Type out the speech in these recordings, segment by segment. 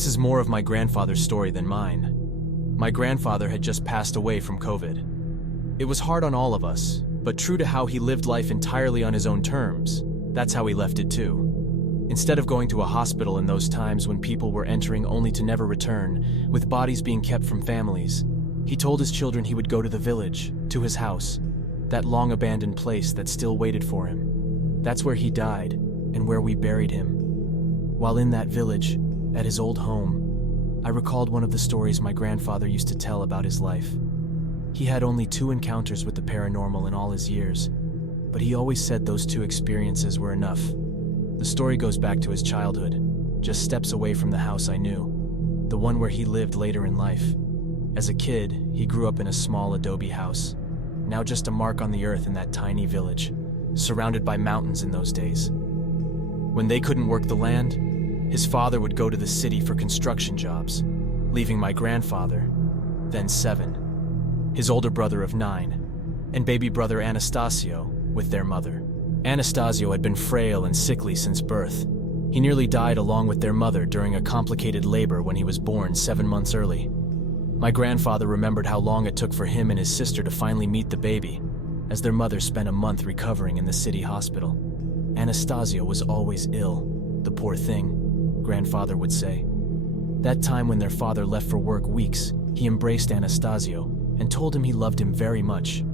This is more of my grandfather's story than mine. My grandfather had just passed away from COVID. It was hard on all of us, but true to how he lived life entirely on his own terms, that's how he left it too. Instead of going to a hospital in those times when people were entering only to never return, with bodies being kept from families, he told his children he would go to the village, to his house, that long-abandoned place that still waited for him. That's where he died, and where we buried him. While in that village, at his old home, I recalled one of the stories my grandfather used to tell about his life. He had only 2 encounters with the paranormal in all his years, but he always said those 2 experiences were enough. The story goes back to his childhood, just steps away from the house I knew, the one where he lived later in life. As a kid, he grew up in a small adobe house, now just a mark on the earth in that tiny village, surrounded by mountains in those days. When they couldn't work the land, his father would go to the city for construction jobs, leaving my grandfather, then 7, his older brother of 9, and baby brother Anastasio with their mother. Anastasio had been frail and sickly since birth. He nearly died along with their mother during a complicated labor when he was born 7 months early. My grandfather remembered how long it took for him and his sister to finally meet the baby, as their mother spent a month recovering in the city hospital. Anastasio was always ill, the poor thing, grandfather would say. That time when their father left for work weeks, he embraced Anastasio and told him he loved him very much,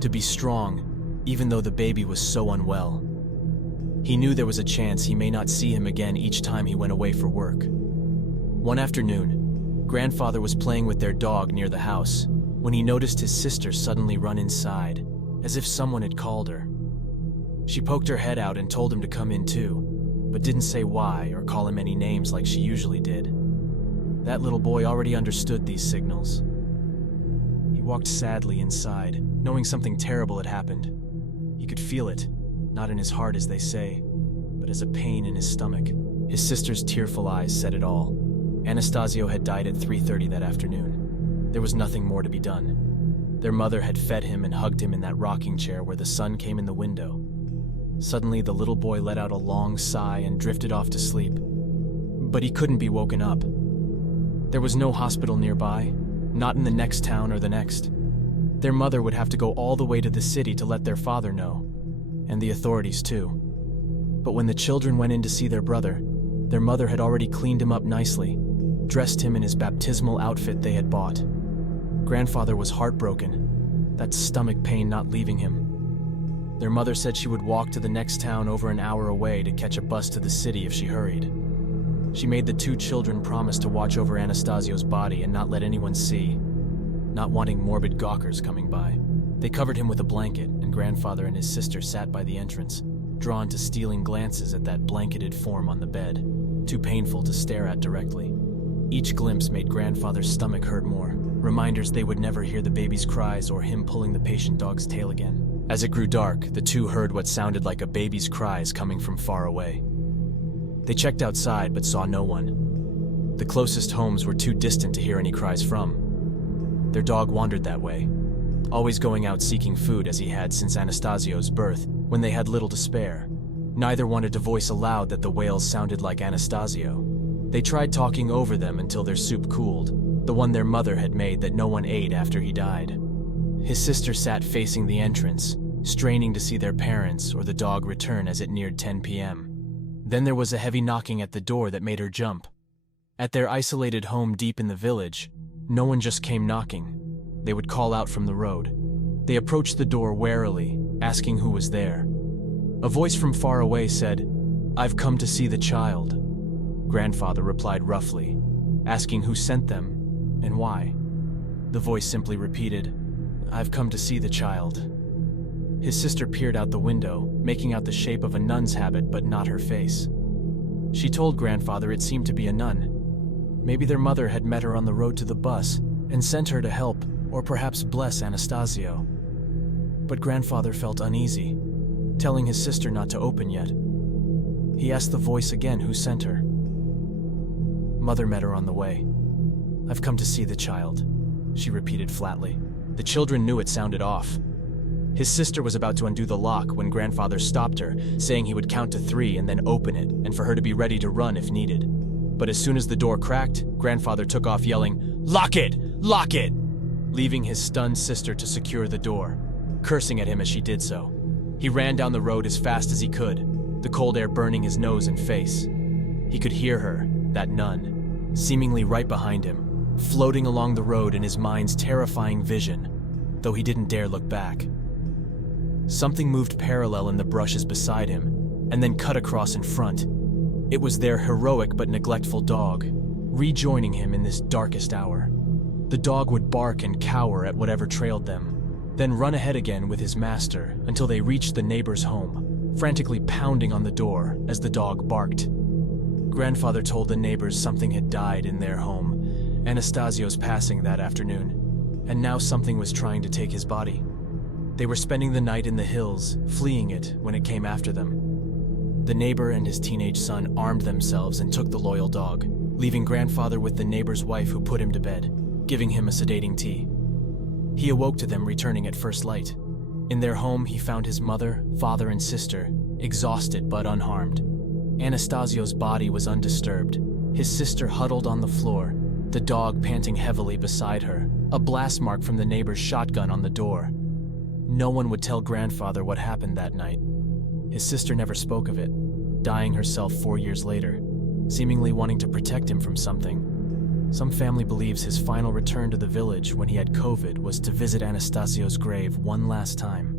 to be strong, even though the baby was so unwell. He knew there was a chance he may not see him again each time he went away for work. One afternoon, grandfather was playing with their dog near the house when he noticed his sister suddenly run inside, as if someone had called her. She poked her head out and told him to come in too, but didn't say why or call him any names like she usually did. That little boy already understood these signals. He walked sadly inside, knowing something terrible had happened. He could feel it, not in his heart as they say, but as a pain in his stomach. His sister's tearful eyes said it all. Anastasio had died at 3:30 that afternoon. There was nothing more to be done. Their mother had fed him and hugged him in that rocking chair where the sun came in the window. Suddenly, the little boy let out a long sigh and drifted off to sleep. But he couldn't be woken up. There was no hospital nearby, not in the next town or the next. Their mother would have to go all the way to the city to let their father know, and the authorities too. But when the children went in to see their brother, their mother had already cleaned him up nicely, dressed him in his baptismal outfit they had bought. Grandfather was heartbroken, that stomach pain not leaving him. Their mother said she would walk to the next town over an hour away to catch a bus to the city if she hurried. She made the 2 children promise to watch over Anastasio's body and not let anyone see, not wanting morbid gawkers coming by. They covered him with a blanket, and grandfather and his sister sat by the entrance, drawn to stealing glances at that blanketed form on the bed, too painful to stare at directly. Each glimpse made grandfather's stomach hurt more, reminders they would never hear the baby's cries or him pulling the patient dog's tail again. As it grew dark, the 2 heard what sounded like a baby's cries coming from far away. They checked outside but saw no one. The closest homes were too distant to hear any cries from. Their dog wandered that way, always going out seeking food as he had since Anastasio's birth, when they had little to spare. Neither wanted to voice aloud that the wails sounded like Anastasio. They tried talking over them until their soup cooled, the one their mother had made that no one ate after he died. His sister sat facing the entrance, straining to see their parents or the dog return as it neared 10 p.m. Then there was a heavy knocking at the door that made her jump. At their isolated home deep in the village, no one just came knocking. They would call out from the road. They approached the door warily, asking who was there. A voice from far away said, "I've come to see the child." Grandfather replied roughly, asking who sent them and why. The voice simply repeated, "I've come to see the child." His sister peered out the window, making out the shape of a nun's habit but not her face. She told grandfather it seemed to be a nun. Maybe their mother had met her on the road to the bus and sent her to help or perhaps bless Anastasio. But grandfather felt uneasy, telling his sister not to open yet. He asked the voice again who sent her. Mother met her on the way. "I've come to see the child," she repeated flatly. The children knew it sounded off. His sister was about to undo the lock when grandfather stopped her, saying he would count to 3 and then open it, and for her to be ready to run if needed. But as soon as the door cracked, Grandfather took off yelling, "Lock it! Lock it!" leaving his stunned sister to secure the door, cursing at him as she did so. He ran down the road as fast as he could, the cold air burning his nose and face. He could hear her, that nun, seemingly right behind him, floating along the road in his mind's terrifying vision, though he didn't dare look back. Something moved parallel in the brushes beside him, and then cut across in front. It was their heroic but neglectful dog, rejoining him in this darkest hour. The dog would bark and cower at whatever trailed them, then run ahead again with his master until they reached the neighbor's home, frantically pounding on the door as the dog barked. Grandfather told the neighbors something had died in their home, Anastasio's passing that afternoon, and now something was trying to take his body. They were spending the night in the hills, fleeing it when it came after them. The neighbor and his teenage son armed themselves and took the loyal dog, leaving Grandfather with the neighbor's wife who put him to bed, giving him a sedating tea. He awoke to them returning at first light. In their home, he found his mother, father, and sister, exhausted but unharmed. Anastasio's body was undisturbed, his sister huddled on the floor, the dog panting heavily beside her, a blast mark from the neighbor's shotgun on the door. No one would tell Grandfather what happened that night. His sister never spoke of it, dying herself 4 years later, seemingly wanting to protect him from something. Some family believes his final return to the village when he had COVID was to visit Anastasio's grave one last time.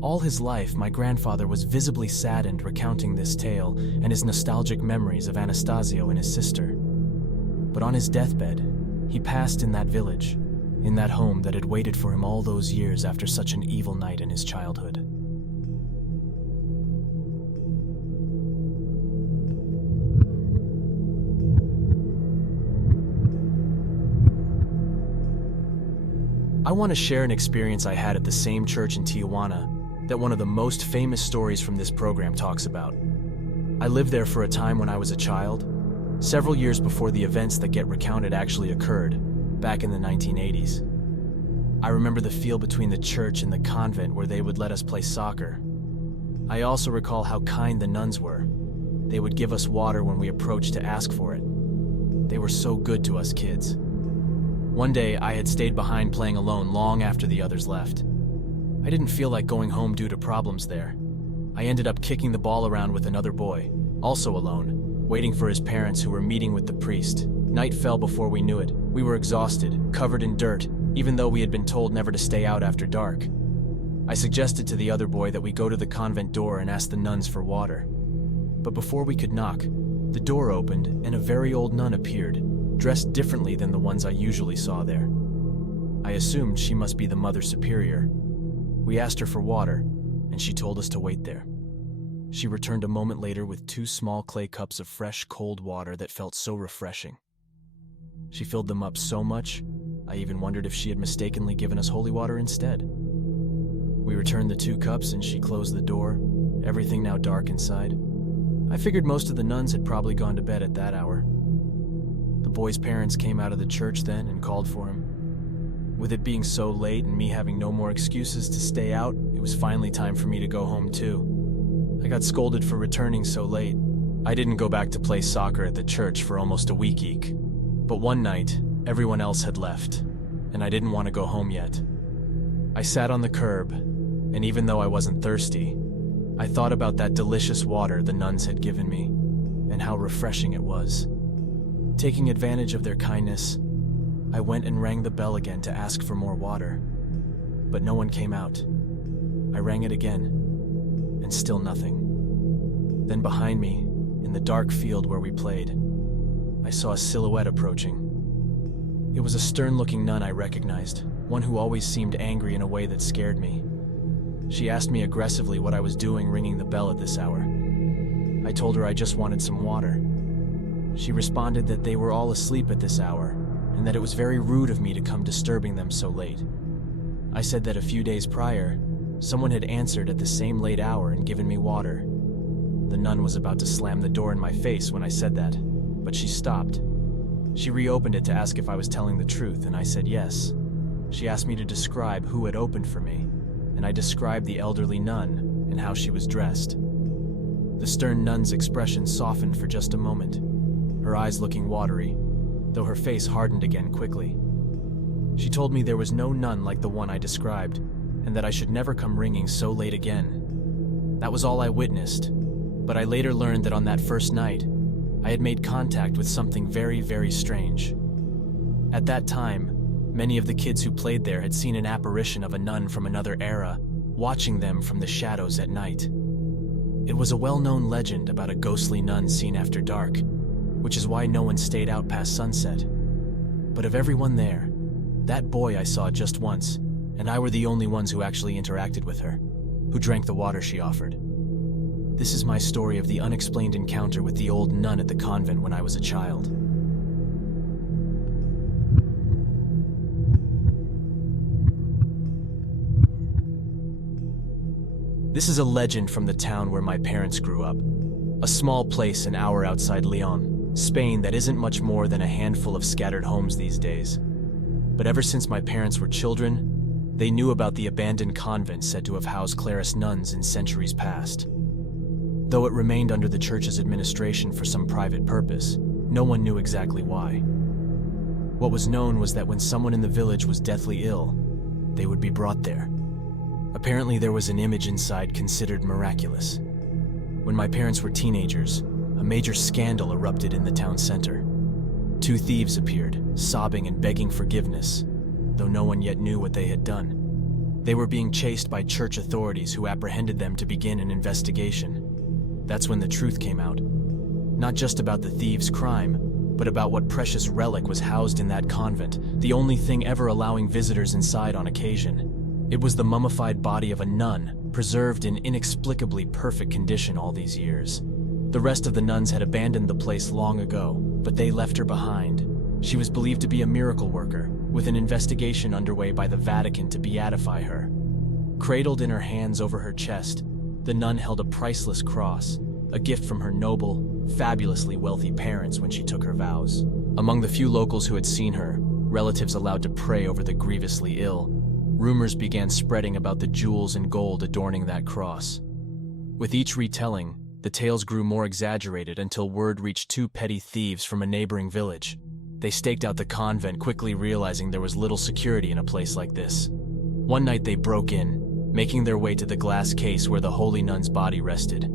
All his life, my grandfather was visibly saddened recounting this tale and his nostalgic memories of Anastasio and his sister. But on his deathbed, he passed in that village, in that home that had waited for him all those years after such an evil night in his childhood. I want to share an experience I had at the same church in Tijuana that one of the most famous stories from this program talks about. I lived there for a time when I was a child, several years before the events that get recounted actually occurred, back in the 1980s. I remember the feel between the church and the convent where they would let us play soccer. I also recall how kind the nuns were. They would give us water when we approached to ask for it. They were so good to us kids. One day, I had stayed behind playing alone long after the others left. I didn't feel like going home due to problems there. I ended up kicking the ball around with another boy, also alone, waiting for his parents who were meeting with the priest. Night fell before we knew it. We were exhausted, covered in dirt, even though we had been told never to stay out after dark. I suggested to the other boy that we go to the convent door and ask the nuns for water. But before we could knock, the door opened and a very old nun appeared, dressed differently than the ones I usually saw there. I assumed she must be the Mother Superior. We asked her for water, and she told us to wait there. She returned a moment later with 2 small clay cups of fresh, cold water that felt so refreshing. She filled them up so much, I even wondered if she had mistakenly given us holy water instead. We returned the 2 cups and she closed the door, everything now dark inside. I figured most of the nuns had probably gone to bed at that hour. The boy's parents came out of the church then and called for him. With it being so late and me having no more excuses to stay out, it was finally time for me to go home too. I got scolded for returning so late. I didn't go back to play soccer at the church for almost a week. But one night, everyone else had left, and I didn't want to go home yet. I sat on the curb, and even though I wasn't thirsty, I thought about that delicious water the nuns had given me, and how refreshing it was. Taking advantage of their kindness, I went and rang the bell again to ask for more water, but no one came out. I rang it again, and still nothing. Then behind me, in the dark field where we played, I saw a silhouette approaching. It was a stern-looking nun I recognized, one who always seemed angry in a way that scared me. She asked me aggressively what I was doing ringing the bell at this hour. I told her I just wanted some water. She responded that they were all asleep at this hour, and that it was very rude of me to come disturbing them so late. I said that a few days prior, someone had answered at the same late hour and given me water. The nun was about to slam the door in my face when I said that, but she stopped. She reopened it to ask if I was telling the truth, and I said yes. She asked me to describe who had opened for me, and I described the elderly nun and how she was dressed. The stern nun's expression softened for just a moment. her eyes looking watery, though her face hardened again quickly. She told me there was no nun like the one I described, and that I should never come ringing so late again. That was all I witnessed, but I later learned that on that first night, I had made contact with something very, very strange. At that time, many of the kids who played there had seen an apparition of a nun from another era, watching them from the shadows at night. It was a well-known legend about a ghostly nun seen after dark, which is why no one stayed out past sunset. But of everyone there, that boy I saw just once, and I were the only ones who actually interacted with her, who drank the water she offered. This is my story of the unexplained encounter with the old nun at the convent when I was a child. This is a legend from the town where my parents grew up, a small place an hour outside Lyon, Spain, that isn't much more than a handful of scattered homes these days. But ever since my parents were children, they knew about the abandoned convent said to have housed Claris nuns in centuries past. Though it remained under the church's administration for some private purpose, no one knew exactly why. What was known was that when someone in the village was deathly ill, they would be brought there. Apparently there was an image inside considered miraculous. When my parents were teenagers, a major scandal erupted in the town center. 2 thieves appeared, sobbing and begging forgiveness, though no one yet knew what they had done. They were being chased by church authorities who apprehended them to begin an investigation. That's when the truth came out. Not just about the thieves' crime, but about what precious relic was housed in that convent, the only thing ever allowing visitors inside on occasion. It was the mummified body of a nun, preserved in inexplicably perfect condition all these years. The rest of the nuns had abandoned the place long ago, but they left her behind. She was believed to be a miracle worker, with an investigation underway by the Vatican to beatify her. Cradled in her hands over her chest, the nun held a priceless cross, a gift from her noble, fabulously wealthy parents when she took her vows. Among the few locals who had seen her, relatives allowed to pray over the grievously ill, rumors began spreading about the jewels and gold adorning that cross. With each retelling, the tales grew more exaggerated until word reached 2 petty thieves from a neighboring village. They staked out the convent, quickly realizing there was little security in a place like this. One night they broke in, making their way to the glass case where the holy nun's body rested.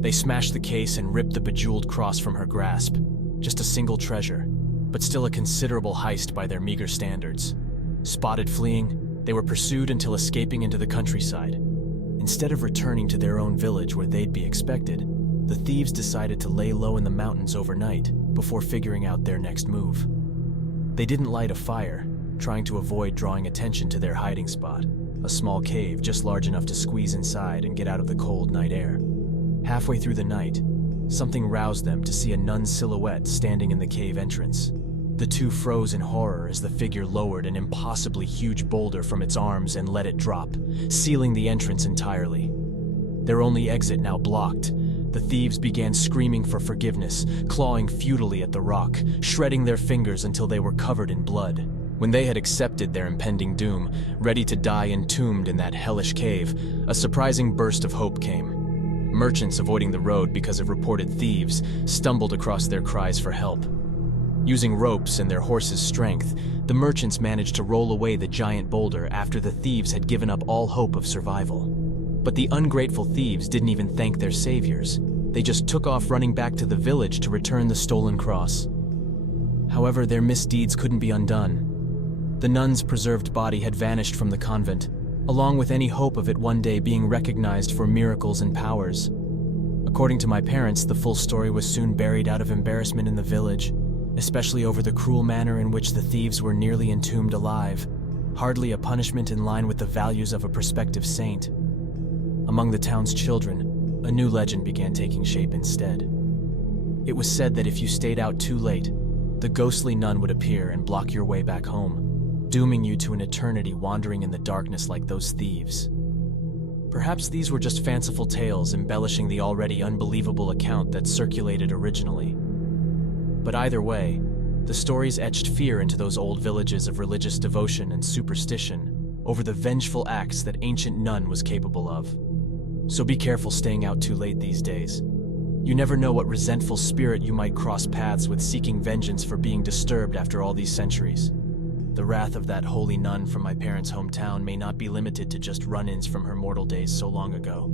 They smashed the case and ripped the bejeweled cross from her grasp. Just a single treasure, but still a considerable heist by their meager standards. Spotted fleeing, they were pursued until escaping into the countryside. Instead of returning to their own village where they'd be expected, the thieves decided to lay low in the mountains overnight before figuring out their next move. They didn't light a fire, trying to avoid drawing attention to their hiding spot, a small cave just large enough to squeeze inside and get out of the cold night air. Halfway through the night, something roused them to see a nun's silhouette standing in the cave entrance. The 2 froze in horror as the figure lowered an impossibly huge boulder from its arms and let it drop, sealing the entrance entirely. Their only exit now blocked, the thieves began screaming for forgiveness, clawing futilely at the rock, shredding their fingers until they were covered in blood. When they had accepted their impending doom, ready to die entombed in that hellish cave, a surprising burst of hope came. Merchants avoiding the road because of reported thieves stumbled across their cries for help. Using ropes and their horses' strength, the merchants managed to roll away the giant boulder after the thieves had given up all hope of survival. But the ungrateful thieves didn't even thank their saviors. They just took off running back to the village to return the stolen cross. However, their misdeeds couldn't be undone. The nun's preserved body had vanished from the convent, along with any hope of it one day being recognized for miracles and powers. According to my parents, the full story was soon buried out of embarrassment in the village, especially over the cruel manner in which the thieves were nearly entombed alive, hardly a punishment in line with the values of a prospective saint. Among the town's children, a new legend began taking shape instead. It was said that if you stayed out too late, the ghostly nun would appear and block your way back home, dooming you to an eternity wandering in the darkness like those thieves. Perhaps these were just fanciful tales embellishing the already unbelievable account that circulated originally. But either way, the stories etched fear into those old villages of religious devotion and superstition over the vengeful acts that ancient nun was capable of. So be careful staying out too late these days. You never know what resentful spirit you might cross paths with seeking vengeance for being disturbed after all these centuries. The wrath of that holy nun from my parents' hometown may not be limited to just run-ins from her mortal days so long ago.